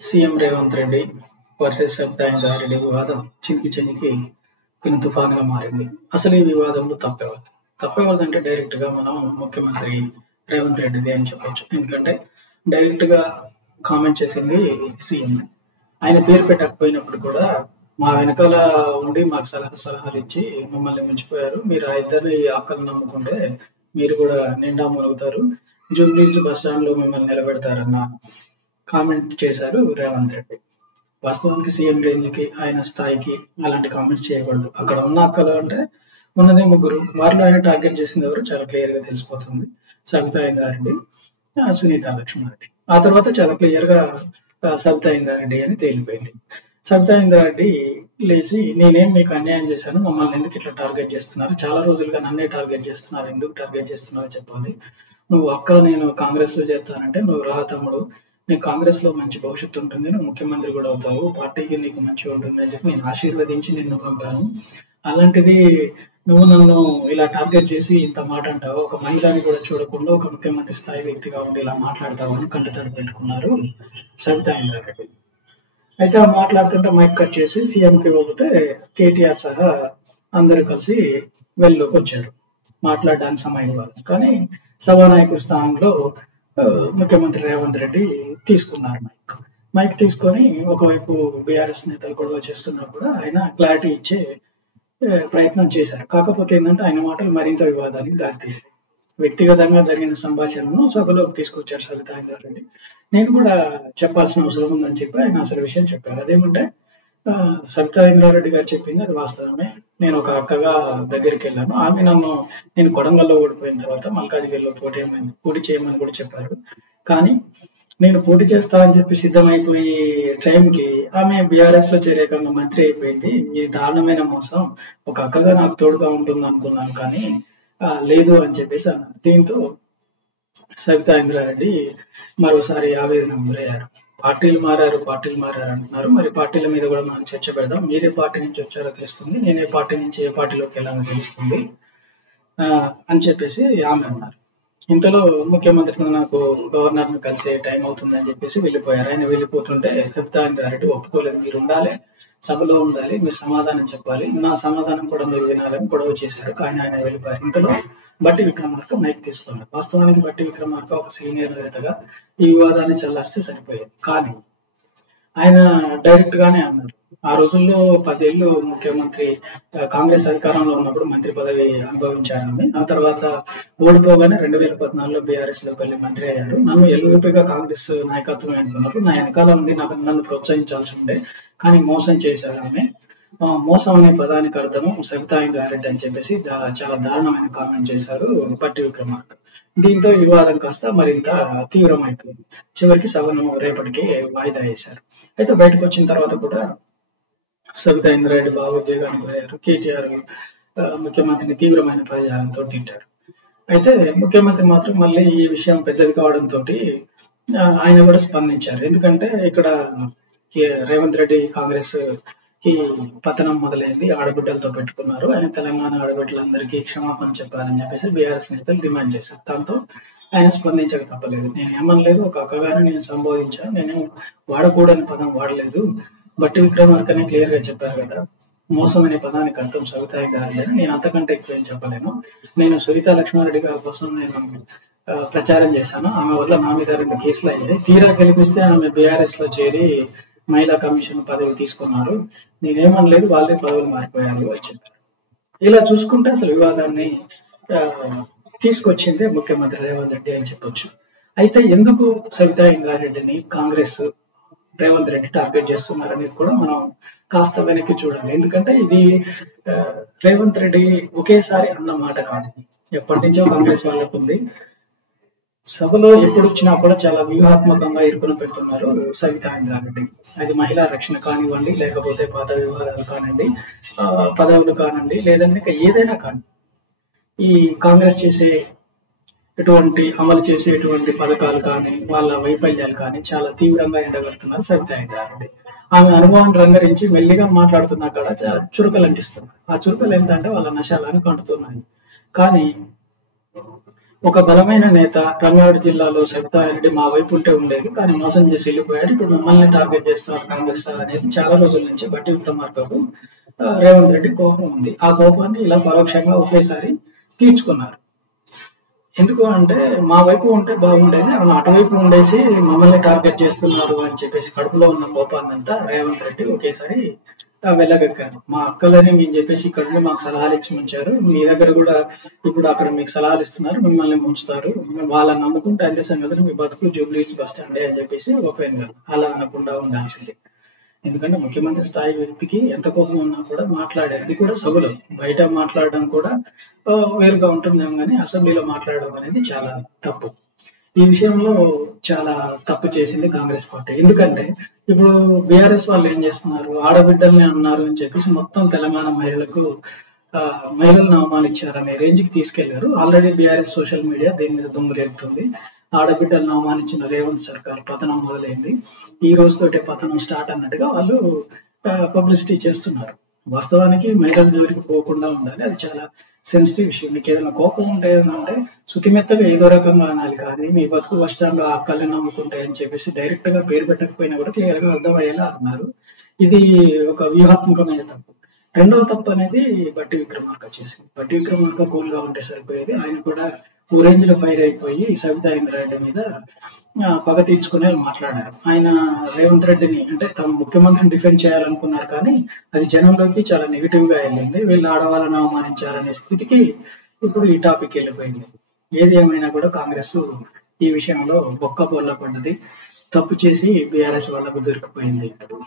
CM Revanth Reddy versus Sabitha వివాదం చినికి పెను తుఫానుగా మారింది. అసలు ఈ వివాదంలో తప్పెవరిదంటే డైరెక్ట్ గా మనం ముఖ్యమంత్రి రేవంత్ రెడ్డిది అని చెప్పొచ్చు. ఎందుకంటే డైరెక్ట్ గా కామెంట్ చేసింది సీఎం. ఆయన పేరు పెట్టకపోయినప్పుడు కూడా మా వెనకాల ఉండి మాకు సలహాలు ఇచ్చి మమ్మల్ని మించిపోయారు. మీరు ఆ ఇద్దరు అక్కలు నమ్ముకుంటే మీరు కూడా నిండా మునుగుతారు, జూబ్లీహిల్స్ బస్ స్టాండ్ లో మిమ్మల్ని నిలబెడతారన్న కామెంట్ చేశారు రేవంత్ రెడ్డి. వాస్తవానికి సీఎం రేంజ్ కి ఆయన స్థాయికి అలాంటి కామెంట్స్ చేయకూడదు. అక్కడ ఉన్న అక్కలు అంటే ఉన్నదే ముగ్గురు, వారిలో ఆయన టార్గెట్ చేసింది ఎవరు చాలా క్లియర్ గా తెలిసిపోతుంది. సబితా ఇంద్రారెడ్డి, సునీత లక్ష్మారెడ్డి. ఆ తర్వాత చాలా క్లియర్ గా సబితా ఇంద్రారెడ్డి అని తేలిపోయింది. సబితా ఇంద్రారెడ్డి లేచి నేనేం మీకు అన్యాయం చేశాను, మమ్మల్ని ఎందుకు ఇట్లా టార్గెట్ చేస్తున్నారు, చాలా రోజులుగా నన్నే టార్గెట్ చేస్తున్నారు, ఎందుకు టార్గెట్ చేస్తున్నారో చెప్పాలి. నువ్వు అక్క నేను కాంగ్రెస్ లో చేస్తానంటే నువ్వు రా తమ్ముడు, నీకు కాంగ్రెస్ లో మంచి భవిష్యత్తు ఉంటుంది, నువ్వు ముఖ్యమంత్రి కూడా అవుతావు, పార్టీకి నీకు మంచిగా ఉంటుంది అని చెప్పి నేను ఆశీర్వదించి నిన్ను పంపాను. అలాంటిది నువ్వు నన్ను ఇలా టార్గెట్ చేసి ఇంత మాట అంటావు, ఒక మహిళని కూడా చూడకుండా ఒక ముఖ్యమంత్రి స్థాయి వ్యక్తిగా ఉండి ఇలా మాట్లాడతావు అని కంటతడి పెట్టుకున్నారు సబితా ఇంద్రారెడ్డి. అయితే మాట్లాడుతుంటే మైక్ కట్ చేసి సీఎంకి ఇవ్వకపోతే కేటీఆర్ సహా అందరూ కలిసి వెళ్ళలోకి వచ్చారు. మాట్లాడడానికి సమయం ఇవ్వాలి కానీ సభానాయకుడి స్థానంలో ముఖ్యమంత్రి రేవంత్ రెడ్డి తీసుకున్నారు మైక్ తీసుకొని ఒకవైపు బీఆర్ఎస్ నేతలు గొడవ చేస్తున్నా కూడా ఆయన క్లారిటీ ఇచ్చే ప్రయత్నం చేశారు. కాకపోతే ఏంటంటే ఆయన మాటలు మరింత వివాదానికి దారితీశాయి. వ్యక్తిగతంగా జరిగిన సంభాషణను సభలోకి తీసుకొచ్చారు సబితా ఇంద్రారెడ్డి. నేను కూడా చెప్పాల్సిన అవసరం ఉందని చెప్పి ఆయన అసలు విషయం చెప్పారు. అదేమంటే సబితా ఇంద్రారెడ్డి గారు చెప్పింది అది వాస్తవమే. నేను ఒక అక్కగా దగ్గరికి వెళ్ళాను, ఆమె నేను కొడంగల్లో ఓడిపోయిన తర్వాత మల్కాజిగిరిలో పోటీ చేయమని కూడా చెప్పారు. కానీ నేను పోటీ చేస్తా అని చెప్పి సిద్ధమైపోయి టైంకి ఆమె బీఆర్ఎస్ లో చేరేకంగా మంత్రి అయిపోయింది. ఈ దారుణమైన మోసం, ఒక అక్కగా నాకు తోడుగా ఉంటుంది అనుకున్నాను కానీ లేదు అని చెప్పేసి అన్నారు. దీంతో సబితా ఇంద్రారెడ్డి మరోసారి ఆవేదన గురయ్యారు. పార్టీలు మారారు అంటున్నారు, మరి పార్టీల మీద కూడా మనం చర్చ పెడదాం. మీరే పార్టీ నుంచి వచ్చారో తెలుస్తుంది, నేనే పార్టీ నుంచి ఏ పార్టీలోకి వెళ్ళాలో తెలుస్తుంది అని చెప్పేసి ఆమె అన్నారు. ఇంతలో ముఖ్యమంత్రి నాకు గవర్నర్ ను కలిసే టైం అవుతుందని చెప్పేసి వెళ్ళిపోయారు. ఆయన వెళ్ళిపోతుంటే సబితా ఇంద్రారెడ్డి ఒప్పుకోలేదు, మీరు ఉండాలి, సభలో ఉండాలి, మీరు సమాధానం చెప్పాలి, నా సమాధానం కూడా మీరు వినాలని గొడవ చేశారు. కానీ ఆయన వెళ్ళిపోయారు. ఇంతలో బట్టి విక్రమార్క మైక్ తీసుకున్నారు. వాస్తవానికి బట్టి విక్రమార్క ఒక సీనియర్ నేతగా ఈ వివాదాన్ని చల్లారిస్తే సరిపోయేది. కానీ ఆయన డైరెక్ట్ గానే అన్నారు, ఆ రోజుల్లో 10 ఏళ్ళు ముఖ్యమంత్రి కాంగ్రెస్ అధికారంలో ఉన్నప్పుడు మంత్రి పదవి అనుభవించారని, ఆ తర్వాత ఓడిపోగానే 2014లో బీఆర్ఎస్ లోకి వెళ్ళి మంత్రి అయ్యారు. నన్ను ఎల్లువిపిగా కాంగ్రెస్ నాయకత్వం అనుకున్నారు, నా వెనకాల ఉంది, నన్ను ప్రోత్సహించాల్సి ఉండే, కానీ మోసం చేశారు ఆమె. మోసం అనే పదానికి అర్థము సబితా ఇంద్రారెడ్డి అని చెప్పేసి చాలా దారుణమైన కామెంట్ చేశారు బట్టి విక్రమార్క. దీంతో వివాదం కాస్త మరింత తీవ్రమైపోయింది. చివరికి సభను రేపటికి వాయిదా వేశారు. అయితే బయటకు వచ్చిన తర్వాత కూడా సబితా ఇంద్రారెడ్డి భావోద్వేగానికి గురయ్యారు. కేటీఆర్ ముఖ్యమంత్రిని తీవ్రమైన పదజాలంతో తిట్టారు. అయితే ముఖ్యమంత్రి మాత్రం మళ్ళీ ఈ విషయం పెద్దది కావడంతో ఆయన కూడా స్పందించారు. ఎందుకంటే ఇక్కడ రేవంత్ రెడ్డి కాంగ్రెస్ కి పతనం మొదలైంది, ఆడబిడ్డలతో పెట్టుకున్నారు, ఆయన తెలంగాణ ఆడబిడ్డలందరికీ క్షమాపణ చెప్పాలని చెప్పేసి బీఆర్ఎస్ నేతలు డిమాండ్ చేశారు. దాంతో ఆయన స్పందించక తప్పలేదు. నేను ఏమనలేదు, ఒక అక్కగానే నేను సంబోధించాను, నేను వాడకూడని పదం వాడలేదు. బట్టి విక్రమార్కనే క్లియర్ గా చెప్పారు కదా, మోసం అనే పదానికి అర్థం సబితా ఇంద్రారెడ్డి, నేను అంతకంటే ఎక్కువ ఏం చెప్పలేను. నేను సునీత లక్ష్మారెడ్డి గారి కోసం నేను ప్రచారం చేశాను, ఆమె వల్ల నా మీద 2 కేసులు అయ్యాయి, తీరా గెలిపిస్తే ఆమె బీఆర్ఎస్ లో చేరి మహిళా కమిషన్ పదవి తీసుకున్నారు, నేనేమనలేదు, వాళ్ళే పదవులు మారిపోయారు అని చెప్పారు. ఇలా చూసుకుంటే అసలు వివాదాన్ని తీసుకొచ్చిందే ముఖ్యమంత్రి రేవంత్ రెడ్డి అని చెప్పొచ్చు. అయితే ఎందుకు సబితా ఇంద్రారెడ్డిని కాంగ్రెస్ రేవంత్ రెడ్డి టార్గెట్ చేస్తున్నారు అనేది కూడా మనం కాస్త వెనక్కి చూడాలి. ఎందుకంటే ఇది రేవంత్ రెడ్డి ఒకేసారి అన్న మాట కాదు, ఎప్పటి నుంచో కాంగ్రెస్ వాళ్ళకు ఉంది. సభలో ఎప్పుడు వచ్చినా కూడా చాలా వ్యూహాత్మకంగా ఇరుకున పెడుతున్నారు సబితా ఇంద్రారెడ్డి. అది మహిళా రక్షణ కానివ్వండి, లేకపోతే పాత వివాదాలు కానివ్వండి, పదవులు కానివ్వండి, లేదంటే ఏదైనా కానీ ఈ కాంగ్రెస్ అమలు చేసేటువంటి పథకాలు కానీ వాళ్ళ వైఫల్యాలు కానీ చాలా తీవ్రంగా ఎండగడుతున్నారు సబితా ఇంద్రారెడ్డి. ఆమె అనుభవాన్ని రంగరించి మెల్లిగా మాట్లాడుతున్నా కూడా చాలా చురుకలు అంటిస్తున్నారు. ఆ చురుకలు ఏంటంటే వాళ్ళ నశాలను కంటుతున్నాయి. కానీ ఒక బలమైన నేత రంగారెడ్డి జిల్లాలో సబితారెడ్డి మా వైపు ఉంటే ఉండేది, కానీ మోసం చేసి వెళ్ళిపోయారు. ఇప్పుడు మమ్మల్ని టార్గెట్ చేస్తున్నారు కాంగ్రెస్ అనేది చాలా రోజుల నుంచి బట్టి విక్రమార్కకు రేవంత్ రెడ్డి కోపం ఉంది. ఆ కోపాన్ని ఇలా పరోక్షంగా ఒకేసారి తీర్చుకున్నారు. ఎందుకు అంటే మా వైపు ఉంటే బాగుండేది, అవును అటువైపు ఉండేసి మమ్మల్ని టార్గెట్ చేస్తున్నారు అని చెప్పేసి కడుపులో ఉన్న కోపాన్నంతా రేవంత్ రెడ్డి ఒకేసారి వెళ్ళగక్కారు. మా అక్కలని మేము చెప్పేసి ఇక్కడ మాకు సలహాలు ఇచ్చి ఉంచారు, మీ దగ్గర కూడా ఇప్పుడు అక్కడ మీకు సలహాలు ఇస్తున్నారు, మిమ్మల్ని ముంచుతారు, వాళ్ళని నమ్ముకుంటే అంతే సంగతులు, మీ బతుకు జూబ్లీస్ బస్ స్టాండ్ అని చెప్పేసి ఓపెన్ గా అలా అనకుండా ఉండాల్సింది. ఎందుకంటే ముఖ్యమంత్రి స్థాయి వ్యక్తికి ఎంత కోపం ఉన్నా కూడా మాట్లాడేది, అది కూడా సభలో, బయట మాట్లాడడం కూడా వేరుగా ఉంటుందేమో కానీ అసెంబ్లీలో మాట్లాడడం అనేది చాలా తప్పు. ఈ విషయంలో చాలా తప్పు చేసింది కాంగ్రెస్ పార్టీ. ఎందుకంటే ఇప్పుడు బీఆర్ఎస్ వాళ్ళు ఏం చేస్తున్నారు, ఆడబిడ్డల్ని అన్నారు అని చెప్పేసి మొత్తం తెలంగాణ మహిళలను అవమానించారనే రేంజ్ కి తీసుకెళ్లారు. ఆల్రెడీ బీఆర్ఎస్ సోషల్ మీడియా దీని మీద దుమ్ము రేపుతుంది. ఆడబిడ్డలను అవమానించిన రేవంత్ సర్కార్ పతనం మొదలైంది, ఈ రోజుతోటే పతనం స్టార్ట్ అన్నట్టుగా వాళ్ళు పబ్లిసిటీ చేస్తున్నారు. వాస్తవానికి మహిళల జోలికి పోకుండా ఉండాలి, అది చాలా సెన్సిటివ్ విషయం. మీకు ఏదైనా కోపం ఉంటే అంటే శుతిమెత్తగా ఏదో రకంగా అనాలి, కానీ మీ బతుకు బస్ స్టాండ్ లో అక్కల్ని నమ్ముకుంటే అని చెప్పేసి డైరెక్ట్ గా పేరు పెట్టకపోయినా కూడా క్లియర్ గా అర్థమయ్యేలా అన్నారు. ఇది ఒక వ్యూహాత్మకమైన తప్పు. రెండవ తప్పు అనేది బట్టి విక్రమార్క చేసింది. బట్టి విక్రమార్క కూల్ గా ఉంటే సరిపోయేది, ఆయన కూడా రేంజ్ లో ఫైర్ అయిపోయి సబితా ఇంద్రారెడ్డి మీద పగ తీర్చుకునే మాట్లాడారు. ఆయన రేవంత్ రెడ్డిని అంటే తమ ముఖ్యమంత్రిని డిఫెండ్ చేయాలనుకున్నారు, కానీ అది జనంలోకి చాలా నెగిటివ్ గా వెళ్ళింది. వీళ్ళు ఆడవాళ్ళని అవమానించారనే స్థితికి ఇప్పుడు ఈ టాపిక్ వెళ్ళిపోయింది. ఏది ఏమైనా కూడా కాంగ్రెస్ ఈ విషయంలో బొక్క బొల్ల పడ్డది, తప్పు చేసి బీఆర్ఎస్ వాళ్ళకు దొరికిపోయింది ఇప్పుడు.